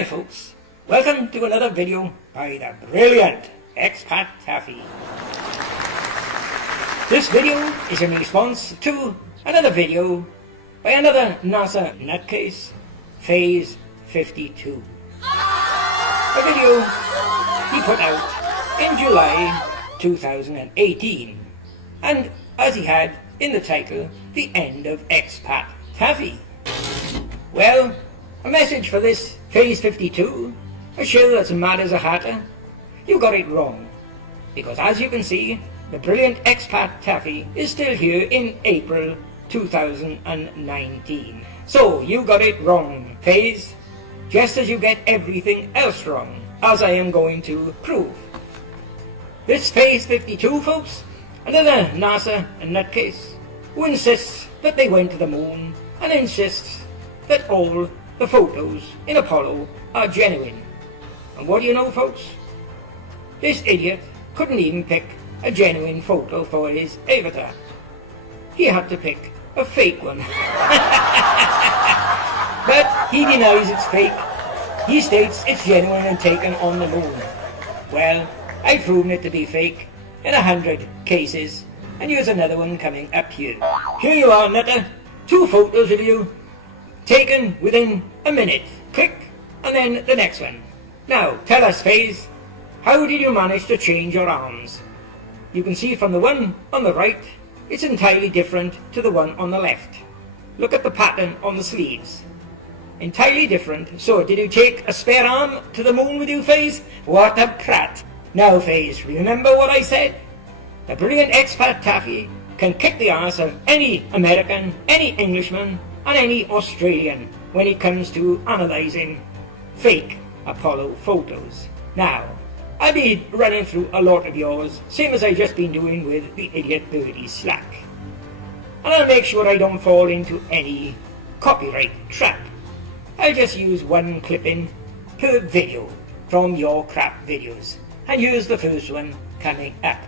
Hi folks, welcome to another video by the brilliant Expat Taffy. This video is in response to another video by another NASA nutcase, Phase 52. A video he put out in July 2018, and as he had in the title, The End of Expat Taffy. Well, a message for this Phase 52, a shill that's mad as a hatter. You got it wrong, because as you can see, the brilliant Expat Taffy is still here in April 2019. So you got it wrong, Phase, just as you get everything else wrong, as I am going to prove. This Phase 52, folks, another NASA nutcase who insists that they went to the moon and insists that all the photos in Apollo are genuine. And what do you know, folks? This idiot couldn't even pick a genuine photo for his avatar. He had to pick a fake one. But he denies it's fake. He states it's genuine and taken on the moon. Well, I've proven it to be fake in 100 cases, and here's another one coming up here. Here you are, Nutter. 2 photos of you, taken within a minute. Click, and then the next one. Now, tell us, Phase, how did you manage to change your arms? You can see from the one on the right, it's entirely different to the one on the left. Look at the pattern on the sleeves. Entirely different. So, did you take a spare arm to the moon with you, Phase? What a prat. Now, Phase, remember what I said? The brilliant Expat Taffy can kick the ass of any American, any Englishman, and any Australian when it comes to analysing fake Apollo photos. Now, I'll be running through a lot of yours, same as I just been doing with the idiot Bertie Slack. And I'll make sure I don't fall into any copyright trap. I'll just use one clipping per video from your crap videos, and use the first one coming up.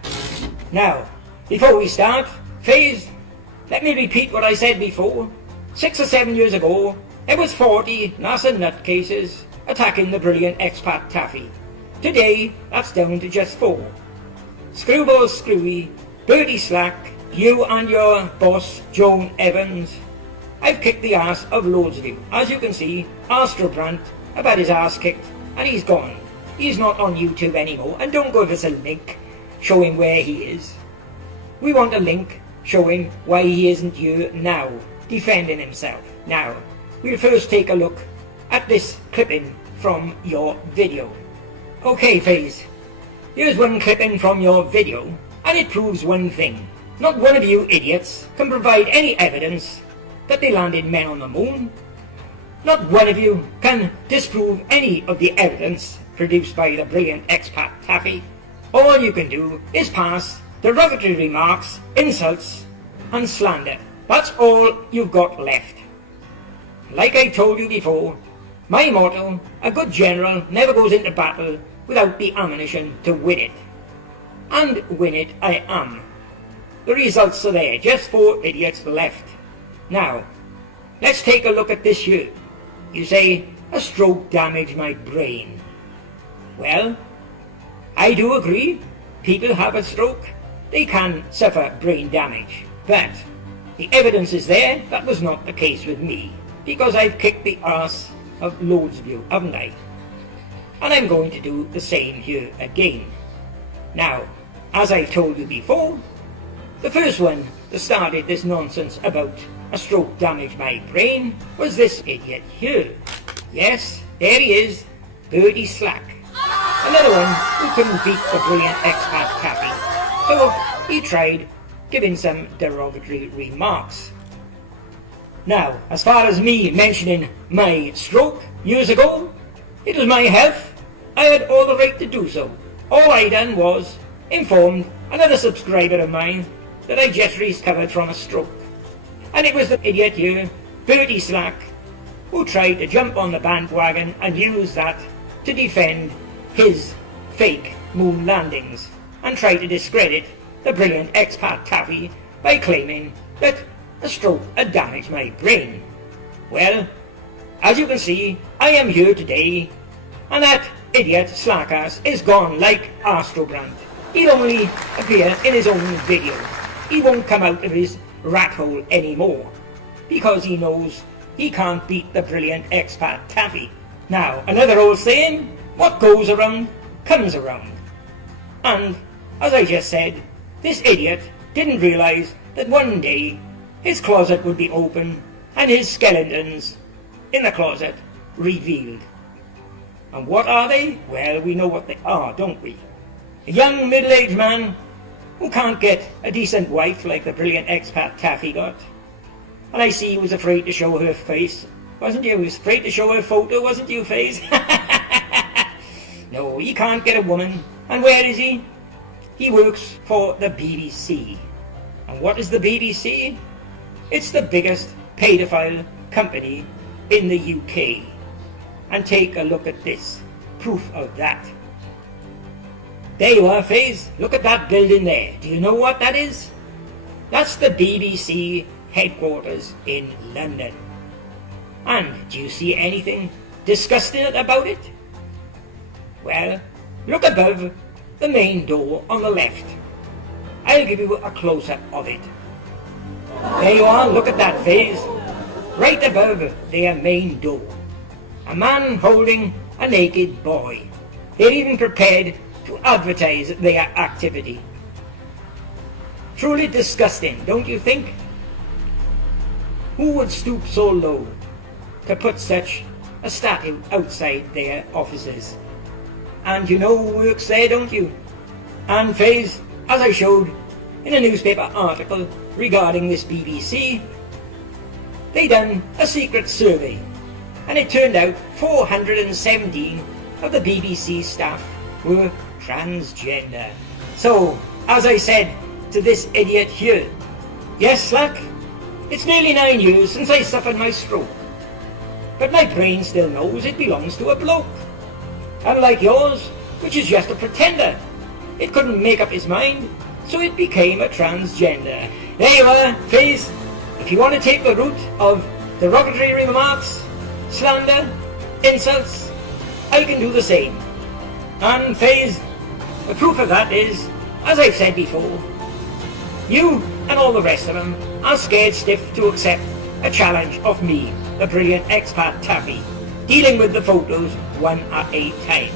Now, before we start, Phase, let me repeat what I said before. 6 or 7 years ago, there was 40 NASA nutcases attacking the brilliant Expat Taffy. Today, that's down to just 4. Screwball Screwy, Bertie Slack, you and your boss, Joan Evans. I've kicked the ass of loads of you. As you can see, Astrobrant about his ass kicked, and he's gone. He's not on YouTube anymore, and don't give us a link showing where he is. We want a link showing why he isn't here now, defending himself. Now, we'll first take a look at this clipping from your video. Okay, Phase, here's one clipping from your video, and it proves one thing. Not one of you idiots can provide any evidence that they landed men on the moon. Not one of you can disprove any of the evidence produced by the brilliant Expat Taffy. All you can do is pass derogatory remarks, insults, and slander. That's all you've got left. Like I told you before, my motto, a good general never goes into battle without the ammunition to win it. And win it I am. The results are there, just 4 idiots left. Now, let's take a look at this here. You say, a stroke damaged my brain. Well, I do agree, people have a stroke, they can suffer brain damage, but the evidence is there that was not the case with me, because I've kicked the arse of loads of you, haven't I? And I'm going to do the same here again. Now, as I've told you before, the first one that started this nonsense about a stroke damaged my brain was this idiot here. Yes, there he is, Bertie Slack. Another one who couldn't beat the brilliant Expat Taffy, so he tried giving some derogatory remarks. Now, as far as me mentioning my stroke years ago, it was my health. I had all the right to do so. All I done was informed another subscriber of mine that I just recovered from a stroke. And it was the idiot here, Bertie Slack, who tried to jump on the bandwagon and use that to defend his fake moon landings, and try to discredit the brilliant Expat Taffy by claiming that a stroke had damaged my brain. Well, as you can see, I am here today And that idiot Slackass is gone like Astrobrand. He'll only appear in his own videos. He won't come out of his rat hole anymore, because he knows he can't beat the brilliant expat Taffy. Now, another old saying, what goes around comes around. And, as I just said, this idiot didn't realise that one day his closet would be open and his skeletons in the closet revealed. And what are they? Well, we know what they are, don't we? A young middle-aged man who can't get a decent wife like the brilliant expat Taffy got. And I see he was afraid to show her face. Wasn't you? He was afraid to show her photo, wasn't you, Faze? No, he can't get a woman. And where is he? He works for the BBC. And what is the BBC? It's the biggest paedophile company in the UK. And take a look at this. Proof of that. There you are, Faze. Look at that building there. Do you know what that is? That's the BBC headquarters in London. And do you see anything disgusting about it? Well, look above the main door on the left. I'll give you a close-up of it. There you are, look at that, Faze. Right above their main door. A man holding a naked boy. They're even prepared to advertise their activity. Truly disgusting, don't you think? Who would stoop so low to put such a statue outside their offices? And you know who works there, don't you? And Faze, as I showed in a newspaper article regarding this BBC, they done a secret survey, and it turned out 417 of the BBC staff were transgender. So, as I said to this idiot here, yes, Slack, it's nearly 9 years since I suffered my stroke, but my brain still knows it belongs to a bloke. Unlike yours, which is just a pretender. It couldn't make up his mind, so it became a transgender. There you are, Faze. If you want to take the route of derogatory remarks, slander, insults, I can do the same. And Faze, the proof of that is, as I've said before, you and all the rest of them are scared stiff to accept a challenge of me, the brilliant expat Taffy, dealing with the photos one at a time.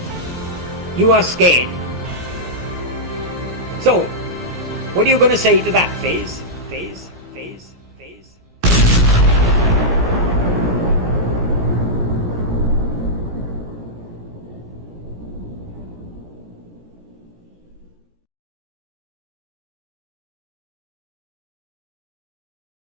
You are scared. So, what are you going to say to that, Faze? Faze?